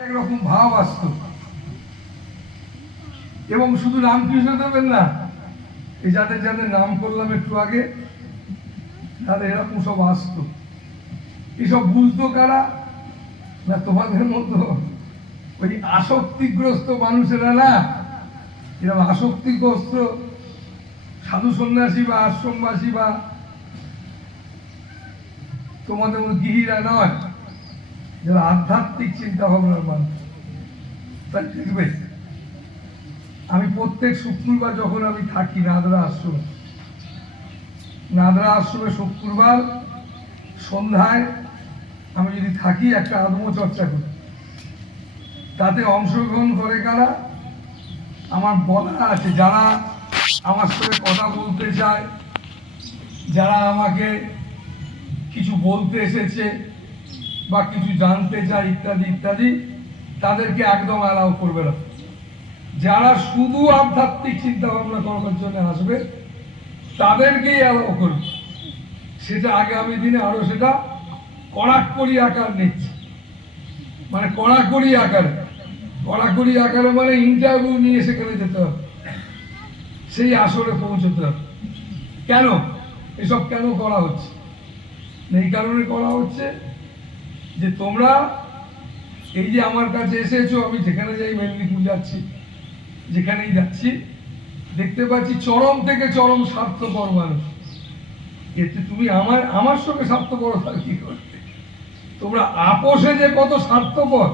একরকম ভাব আসতো। এবং শুধু রামকৃষ্ণ দেবেন না, এই যাদের যাদের নাম করলাম একটু আগে, তাদের এরকম সব আসতো। এসব বুঝতো কারা না? তোমাদের মতো ওই আসক্তিগ্রস্ত মানুষেরা না, এরকম আসক্তিগ্রস্ত সাধু সন্ন্যাসী বা আশ্রমবাসী বা তোমাদের মতো গৃহীরা নয়, যারা আধ্যাত্মিক চিন্তা ভাবনার মানুষ। তাই দেখবে, আমি প্রত্যেক শুক্রবার যখন আমি থাকি নাদরা আশ্রমে শুক্রবার সন্ধ্যায় আমি যদি থাকি, একটা আত্মচর্চা করি। তাতে অংশগ্রহণ করে কারা? আমার বলা আছে, যারা আমার সাথে কথা বলতে চায়, যারা আমাকে কিছু বলতে এসেছে বা কিছু জানতে চায় ইত্যাদি ইত্যাদি, তাদেরকে একদম অ্যালাউ করবে না। যারা শুধু আধ্যাত্মিক চিন্তা ভাবনা করার জন্য আসবে, তাদেরকেই অ্যালাউ করবে। সেটা আগামী দিনে আরো সেটা কড়াকড়ি আকার নিচ্ছে। মানে কড়াকড়ি আকারে মানে ইন্টারভিউ নিয়ে সেখানে যেতে হবে, সেই আসরে পৌঁছতে হবে। কেন এসব কেন করা হচ্ছে? এই কারণে করা হচ্ছে যে তোমরা এই যে আমার কাছে এসেছো, আমি যেখানে যাই, মেদিনীপুর যাচ্ছি, যেখানেই যাচ্ছি, দেখতে পাচ্ছি চরম থেকে চরম স্বার্থপর মানুষ। এতে তুমি আমার সঙ্গে স্বার্থপরতা কি করতে? তোমরা আপোষে যে কত স্বার্থপর,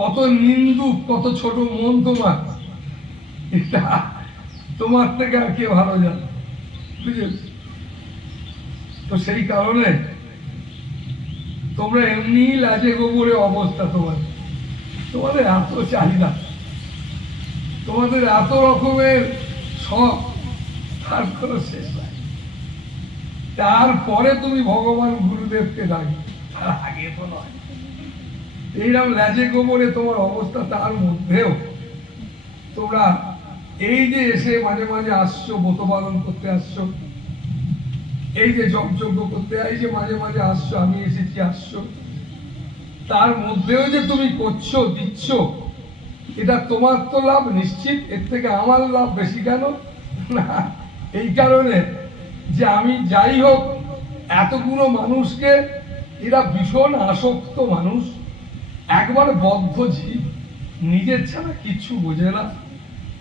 কত নিন্দুক, কত ছোট মন তোমার, এটা তোমার থেকে আর কে ভালো জানে, বুঝেছ? তো সেই কারণে তোমরা এমনি লাজে গোবরে অবস্থা, তোমাদের এত চাহিদা, তোমাদের এত রকমের শখ, তার কোনো শেষ নাই। তারপরে তুমি ভগবান গুরুদেবকে ডাকি, তার আগে তো নয়। এইরকম লাজে গোবরে তোমার অবস্থা, তার মধ্যেও তোমরা এই যে এসে মাঝে মাঝে আসছো, ব্রত পালন করতে আসছো, এই যে যজ্ঞ করতে, এই যে মাঝে মাঝে আসছো, আমি এসেছি আসছো, তার মধ্যেও যে তুমি করছো, দিচ্ছ, এটা তোমার তো লাভ নিশ্চিত। এর থেকে আমার লাভ বেশি কেন? না, এই কারণে যে আমি যাই হোক, এতগুলো মানুষকে, এরা ভীষণ আসক্ত মানুষ, একবার বদ্ধ জীব, নিজের ছাড়া কিচ্ছু বোঝে না।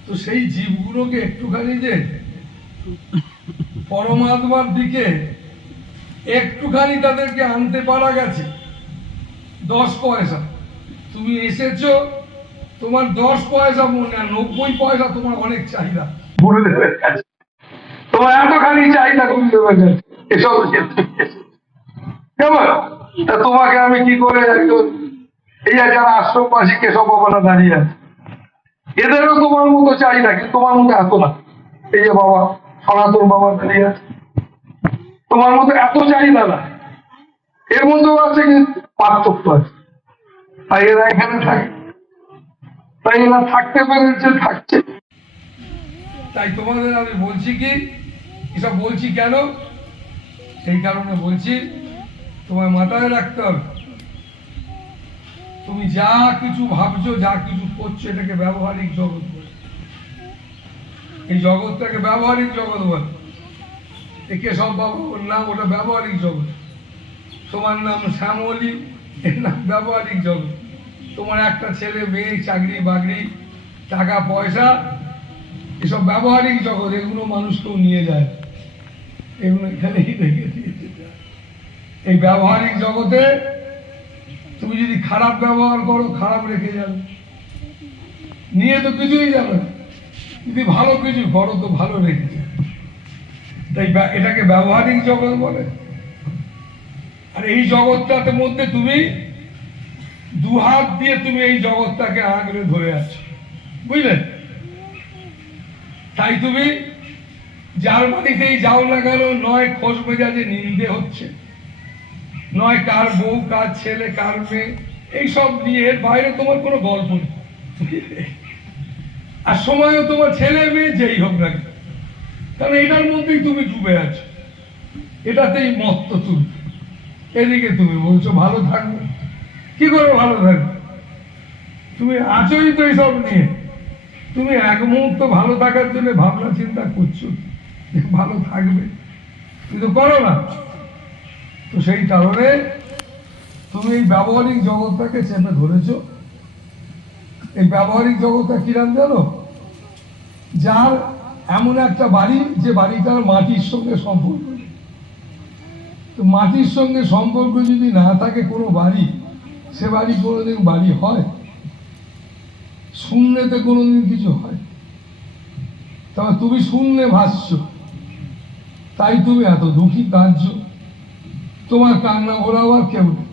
তো সেই জীবগুলোকে একটুখানি যে পরমাত্মার দিকে একটুখানি তাদেরকে আনতে পারা গেছে, 10 পয়সা তুমি এসেছো, তোমার 10 পয়সা মনে হয়, 90 পয়সা তোমার অনেক চাহিদা গুরুদেবের কাছে। তোমার এতখানি চাহিদা গুরুদেবের কাছে এসব কেমন? তা তোমাকে আমি কি করে একজন, এই যারা আশ্রমবাসীকে সব অবলা দাঁড়িয়ে আছে, এদেরও তোমার মতো চাহিদা, কিন্তু তোমার মতো এত না। এই যে বাবা সনাতন বাবা দাঁড়িয়ে আছে, তোমার মতো এত চাহিদা না, এর মধ্যেও আছে কিন্তু পার্থক্য আছে। তাই এরা এখানে থাকে, তাই এরা থাকতে পেরেছে, থাকছে। তাই তোমাদের আমি বলছি কি, এসব বলছি কেন? এই কারণে বলছি, তোমার মাথায় রাখতে হবে, তুমি যা কিছু ভাবছো, যা কিছু করছো, এটাকে ব্যবহারিক জগৎ বলে। এই জগৎটাকে ব্যবহারিক জগৎ বলে। একে সব বাবুর নাম, ওটা ব্যবহারিক জগৎ। তোমার নাম শ্যামলী, এর নাম ব্যবহারিক জগৎ। তোমার একটা ছেলে মেয়ে, চাকরি বাকরি, টাকা পয়সা, এসব ব্যবহারিক জগৎ। এগুলো মানুষকেও নিয়ে যায়, এগুলো এখানেই রেখে দিয়েছে। এই ব্যবহারিক জগতে তুমি যদি খারাপ ব্যবহার করো, খারাপ রেখে যাবে, নিয়ে তো কিছুই যাবে না। যদি ভালো কিছু করো তো ভালো রেখে যাবে। তাই এটাকে ব্যবহারিক জগৎ বলে। আর এই জগৎটার মধ্যে তুমি দুহাত দিয়ে তুমি এই জগৎটাকে আঁকড়ে ধরে আছো, বুঝলে? তাই তুমি যার বাড়িতেই যাও না কেন, নয় খোঁজ মেজাজে নিন্দে হচ্ছে, নয় কার বউ, কার ছেলে, কার মেয়ে, এইসব নিয়ে। এর বাইরে তোমার কোনো গল্প নেই। আর সময়ও তোমার ছেলে মেয়ে যেই হোক না, কারণ এটার মধ্যেই তুমি ডুবে আছো, এটাতেই মত্ত তুমি। এদিকে তুমি বলছো ভালো থাকবে, কি করে ভালো থাকবে? তুমি আছোই তো এইসব নিয়ে। তুমি এক মুহূর্ত ভালো থাকার জন্য ভাবনা চিন্তা করছো যে ভালো থাকবে, কিন্তু করো না। তো সেই কারণে তুমি এই ব্যবহারিক জগৎটাকে চেপে ধরেছ। এই ব্যবহারিক জগৎটা কিরাম জানো? যার এমন একটা বাড়ি, যে বাড়িটার মাটির সঙ্গে সম্পর্ক নেই। তো মাটির সঙ্গে সম্পর্ক যদি না থাকে কোনো বাড়ি, সে বাড়ি কোনোদিন বাড়ি হয়? শূন্যতে কোনোদিন কিছু হয়? তবে তুমি শূন্যে ভাসছ, তাই তুমি এত দুঃখী কাঁদছ। তোমার কান্না ঘোরাবার কেউ নেই।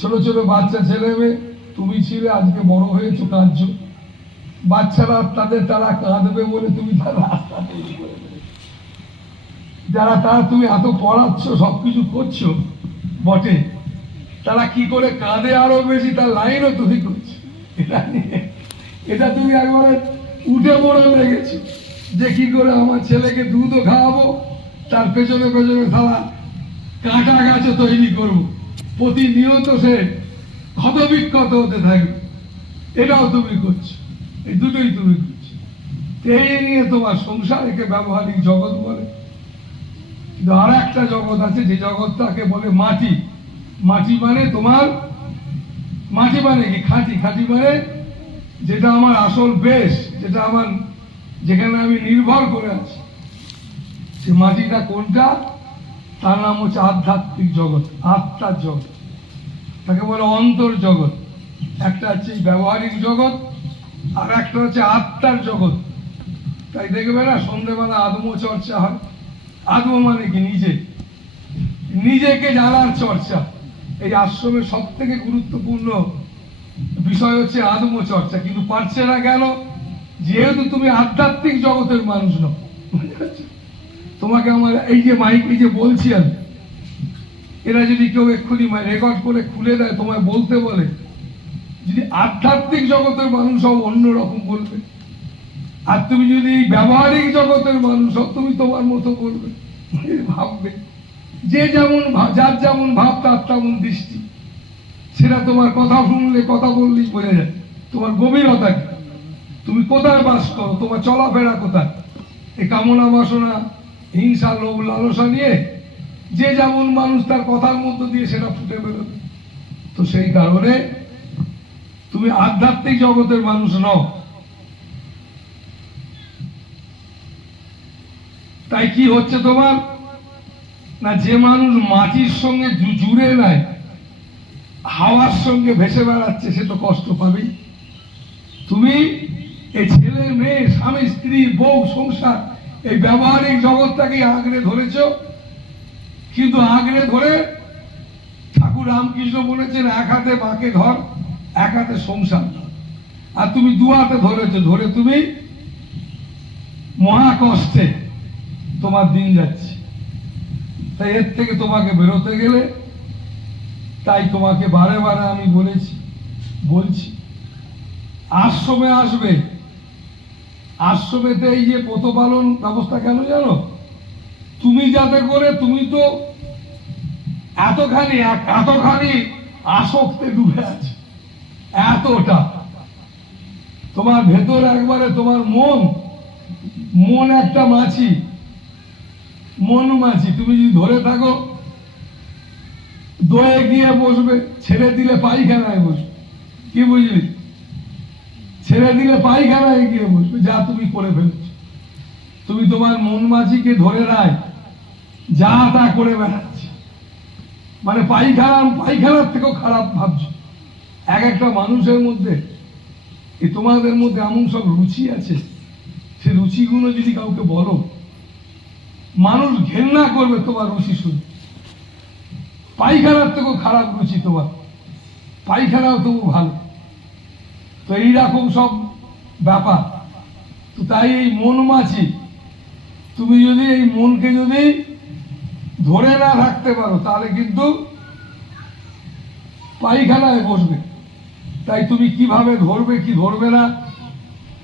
ছোট ছোট বাচ্চা ছেলে মেয়ে, তুমি ছিলে, আজকে বড় হয়েছো, কাঁদছ। বাচ্চারা তারা কাঁদবে বলে তুমি তার রাস্তা তৈরি করে দেবে। তারা তুমি এত পড়াচ্ছ, সবকিছু করছো বটে, তারা কি করে কাঁদে আরো বেশি, তার লাইনও তুমি করছো। এটা তুমি একবারে উঠে পড়ে লেগেছো যে কি করে আমার ছেলেকে দুধও খাওয়াবো, তার পেছনে পেছনে সারা কাঁটা গাছও তৈরি করবো, প্রতিনিয়ত সে ক্ষতবিক্ষত হতে থাকবে। এটাও তুমি করছো, এই দুটোই তুমি করছো। এই নিয়ে তোমার সংসার, একে ব্যবহারিক জগৎ বলে। কিন্তু আর একটা জগৎ আছে, যে জগৎটাকে বলে মাটি। মাটি মানে তোমার, মাটি মানে কি? খাঁটি। খাঁটি মানে যেটা আমার আসল বেশ, যেটা আমার, যেখানে আমি নির্ভর করে আছি। সে মাটিটা কোনটা? তার নাম হচ্ছে আধ্যাত্মিক জগৎ, আত্মার জগৎ, তাকে বলে অন্তর জগৎ। একটা হচ্ছে ব্যবহারিক জগৎ, আর একটা হচ্ছে আত্মার জগৎ। তাই দেখবে না সন্ধ্যেবেলা আত্মচর্চা হয়। আত্ম মানে কি? নিজে, নিজেকে জানার চর্চা। এই আশ্রমের সব থেকে গুরুত্বপূর্ণ বিষয় হচ্ছে আত্মচর্চা। কিন্তু পারছে না কেন? যেহেতু তুমি আধ্যাত্মিক জগতের মানুষ নও। তোমাকে আমার এই যে মাইক, এই যে বলছি আমি, এরা যদি কেউ এক্ষুনি রেকর্ড করে খুলে দেয়, তোমায় বলতে বলে, যদি আধ্যাত্মিক জগতের মানুষ হও অন্যরকম বলবে, আর তুমি যদি ব্যবহারিক জগতের মানুষ হও, তুমি তোমার মতো করবে, ভাববে। যে যেমন, যার যেমন ভাব তার তেমন দৃষ্টি। সেটা তোমার কথা শুনলে, কথা বললেই বোঝা যায় তোমার গভীরতা কি, তুমি কোথায় বাস করো, তোমার চলাফেরা কোথায়। এই কামনা বাসনা, হিংসা, লোভ, লালসা নিয়ে যে যেমন মানুষ, তার কথার মধ্য দিয়ে সেটা ফুটে বেরোবে। তো সেই কারণে তুমি আধ্যাত্মিক জগতের মানুষ নও। তাই কি হচ্ছে তোমার না, যে মানুষ মাটির সঙ্গে জুড়ে নাই, হাওয়ার সঙ্গে ভেসে বেড়াচ্ছে, সে তো কষ্ট পাবেই। তুমি এই ছেলে মেয়ে, স্বামী স্ত্রী, বউ, সংসার, এই ব্যবহারিক জগৎটাকে আঁকড়ে ধরেছ। কিন্তু আঁকড়ে ধরে ঠাকুর রামকৃষ্ণ বলেছেন, এক হাতে মাকে ধর, এক হাতে সংসার ধর। আর তুমি দু হাতে ধরেছ, ধরে তুমি মহা কষ্টে তোমার দিন যাচ্ছে। তাই এর থেকে তোমাকে বেরোতে গেলে, তাই তোমাকে বারে বারে আমি বলছি আশ্রমে আসবে। আশ্রমেতে এই যে প্রতিপালন ব্যবস্থা কেন জানো? তুমি যাতে করে, তুমি তো এতখানি আসক্তে ডুবে আছে, এতটা তোমার ভেতর, একবারে তোমার মন একটা মাছি, মন মাছি। তুমি যদি ধরে থাকো, দয়ে গিয়ে বসবে, ছেড়ে দিলে পায়খানায় বসবে। কি বুঝলি? ছেড়ে দিলে পায়খানায় গিয়ে বসবে, যা তুমি করে ফেলেছ। তুমি তোমার মন মাছিকে ধরে রাখ, যা তা করে বেড়াচ্ছে, মানে পায়খানার থেকেও খারাপ ভাবছো। এক একটা মানুষের মধ্যে, তোমাদের মধ্যে এমন সব রুচি আছে, সে রুচিগুলো যদি কাউকে বলো, মানুষ ঘেন্না করবে তোমার রুচি শুনে। পায়খানার থেকেও খারাপ রুচি তোমার, পায়খানাও তবু ভালো। তো এইরকম সব ব্যাপার। তো তাই এই মন মাছি, তুমি যদি এই মনকে যদি ধরে না রাখতে পারো, তাহলে কিন্তু পায়খানায় বসবে। তাই তুমি কিভাবে ধরবে, কি ধরবে না,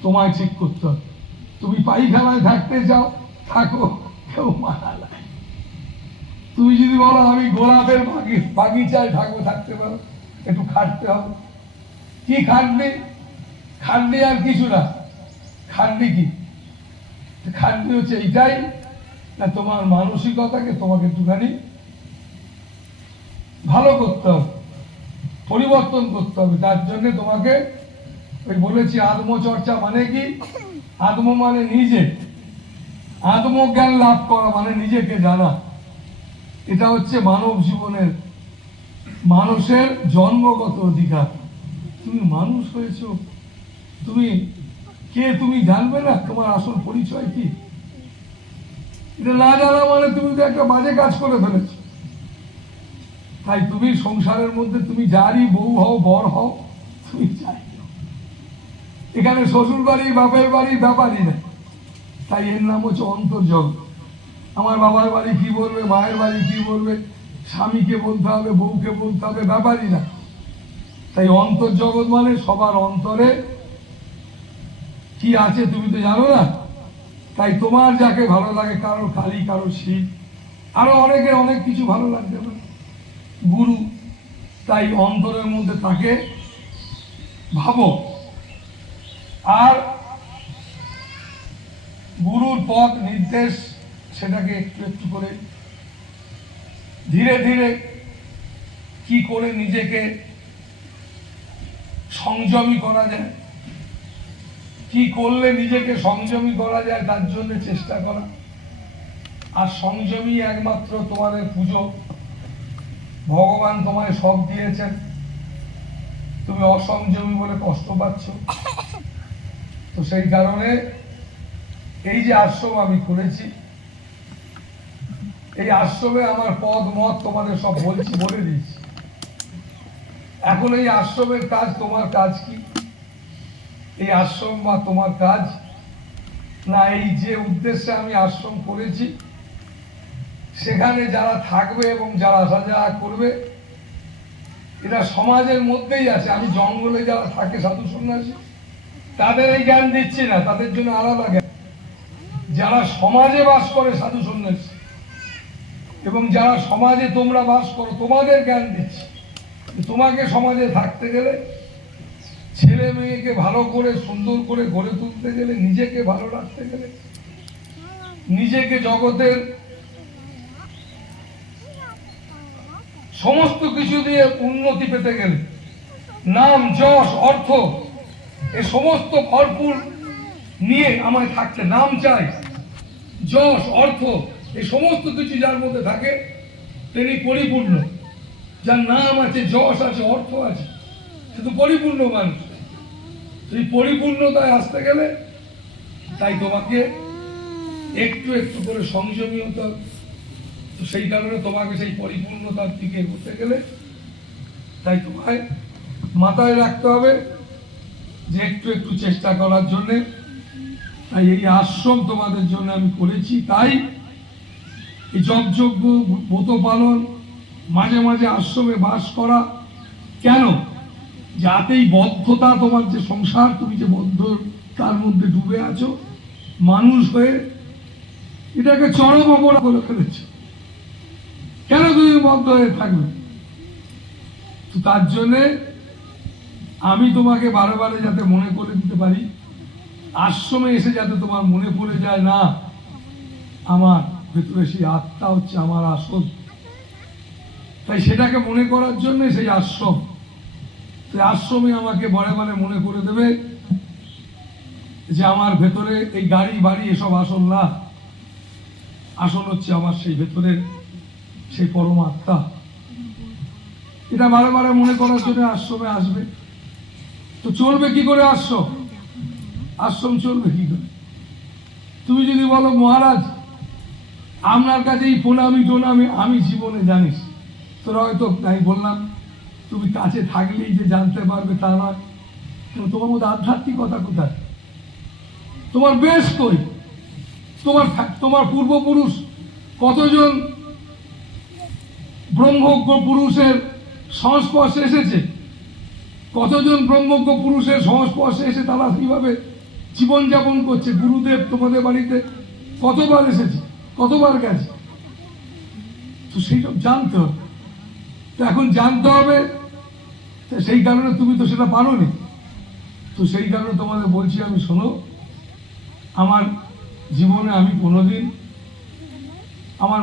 তোমায় ঠিক করতে হবে। তুমি পায়খানায় থাকতে চাও, থাকো, কেউ মানা নাই। তুমি যদি বলো আমি গোলাপের বাগিচায় থাকবো, থাকতে পারো। একটু খাটতে হবে। কি খাটনি? খাটনি আর কিছু না। খাটনি কি? খাটনি হচ্ছে এইটাই না, তোমার মানসিকতাকে তোমাকে একটুখানি ভালো করতে হবে, পরিবর্তন করতে হবে। তার জন্য তোমাকে ওই বলেছি আত্মচর্চা মানে কি? আত্ম মানে নিজে, আত্মজ্ঞান লাভ করা মানে নিজেকে জানা। এটা হচ্ছে মানব জীবনের, মানুষের জন্মগত অধিকার। তুমি মানুষ হয়েছ, তুমি কে তুমি জানবে না? তোমার আসল পরিচয় কি? এটা না জানা মানে তুমি তো একটা বাজে কাজ করে ফেলেছ। তাই তুমি সংসারের মধ্যে তুমি যারই বউ হও, বর হও, তুমি চাই এখানে শ্বশুর বাড়ি বাপের বাড়ি ব্যাপারই না। তাই এর নাম হচ্ছে অন্তর্জগৎ। আমার বাবার বাড়ি কি বলবে, মায়ের বাড়ি কি বলবে, স্বামীকে বলতে হবে, বউকে বলতে হবে, ব্যাপারই না। তাই অন্তর্জগৎ মানে সবার অন্তরে কি আছে তুমি তো জানো না। তাই তোমার যাকে ভালো লাগে, কারো কালী, কারো শিব, আরো অনেকে অনেক কিছু ভালো লাগতে পারে, গুরু। তাই অন্তরের মধ্যে তাকে ভাবো। আর গুরুর পথ নির্দেশ সেটাকে একটু একটু করে ধীরে ধীরে কি করে নিজেকে সংযমী করা যায়, কি করলে নিজেকে সংযমী করা যায় তার জন্য চেষ্টা করা। আর সংযমী একমাত্র তোমাদের পুজো। ভগবান তোমায় সব দিয়েছেন, তুমি অসংযমী বলে কষ্ট পাচ্ছ। তো সেই কারণে এই যে আশ্রম আমি করেছি, এই আশ্রমে আমার পদ মত তোমাদের সব বলছি, বলে দিচ্ছি। এখন এই আশ্রমের কাজ, তোমার কাজ কি? এই আশ্রম বা তোমার কাজ না, এই যে উদ্দেশ্যে আমি আশ্রম করেছি সেখানে যারা থাকবে এবং যারা আসা যাওয়া করবে, এরা সমাজের মধ্যেই আছে। আমি জঙ্গলে যারা থাকে সাধু সন্ন্যাসী, তাদের এই জ্ঞান দিচ্ছি না, তাদের জন্য আলাদা জ্ঞান। যারা সমাজে বাস করে সাধু সন্ন্যাসী এবং যারা সমাজে তোমরা বাস করো, তোমাদের জ্ঞান দিচ্ছি। তোমাকে সমাজে থাকতে গেলে, ছেলে মেয়েকে ভালো করে সুন্দর করে গড়ে তুলতে গেলে, নিজেকে ভালো রাখতে গেলে, নিজেকে জগতের সমস্ত কিছু দিয়ে উন্নতি পেতে গেলে, নাম যশ অর্থ এ সমস্ত ভরপুর নিয়ে আমায় থাকতে, নাম চাই, যশ অর্থ এই সমস্ত কিছু যার মধ্যে থাকে তিনি পরিপূর্ণ। যার নাম আছে, যশ আছে, অর্থ আছে, শুধু পরিপূর্ণ মানুষ। এই পরিপূর্ণতায় আসতে গেলে তাই তোমাকে একটু একটু করে সংযমী হতে হবে। তো সেই কারণে তোমাকে সেই পরিপূর্ণতার দিকে এগোতে গেলে তাই তোমায় মাথায় রাখতে হবে যে একটু একটু চেষ্টা করার জন্য। তাই এই আশ্রম তোমাদের জন্য আমি করেছি। তাই এই যজ্ঞ, ব্রত পালন, মাঝে মাঝে আশ্রমে বাস করা। কেন? যাতে এই বদ্ধতা, তোমার যে সংসার, তুমি যে বদ্ধ তার মধ্যে ডুবে আছো মানুষ হয়ে, এটাকে চরম অপরাধ করে ফেলেছ। কেন তুমি বদ্ধ হয়ে থাকবে? তো তার জন্যে আমি তোমাকে বারে বারে যাতে মনে করে দিতে পারি, আশ্রমে এসে যাতে তোমার মনে পড়ে যায়, না আমার ভেতরে সেই আত্মা হচ্ছে আমার আসল। তাই সেটাকে মনে করার জন্য সেই আশ্রম। সেই আশ্রমে আমাকে বারে বারে মনে করে দেবে যে আমার ভেতরে এই গাড়ি বাড়ি এসব আসল না, আসল হচ্ছে আমার সেই ভেতরের সেই পরমাত্মা। এটা বারে বারে মনে করার জন্য আশ্রমে আসবে। তো চলবে কি করে আশ্রম? আশ্রম চলবে কি করে? তুমি যদি বলো মহারাজ আপনার কাছে এই প্রণামী টোনামি আমি জীবনে জানিস, তোরা হয়তো আমি বললাম তুমি কাছে থাকলেই যে জানতে পারবে তা নয়। তোমার মধ্যে আধ্যাত্মিকতা কোথায়? তোমার বেশ কই? তোমার পূর্বপুরুষ কতজন ব্রহ্মজ্ঞ পুরুষের সংস্পর্শে এসেছে? কতজন ব্রহ্মজ্ঞ পুরুষের সংস্পর্শে এসে তারা কিভাবে জীবনযাপন করছে? গুরুদেব তোমাদের বাড়িতে কতবার এসেছে, কতবার গেছে? তো সেইসব জানতে হবে। তো এখন জানতে হবে তো সেই কারণে তুমি তো সেটা পারোনি। তো সেই কারণে তোমাদের বলছি আমি, শোনো, আমার জীবনে আমি কোনোদিন আমার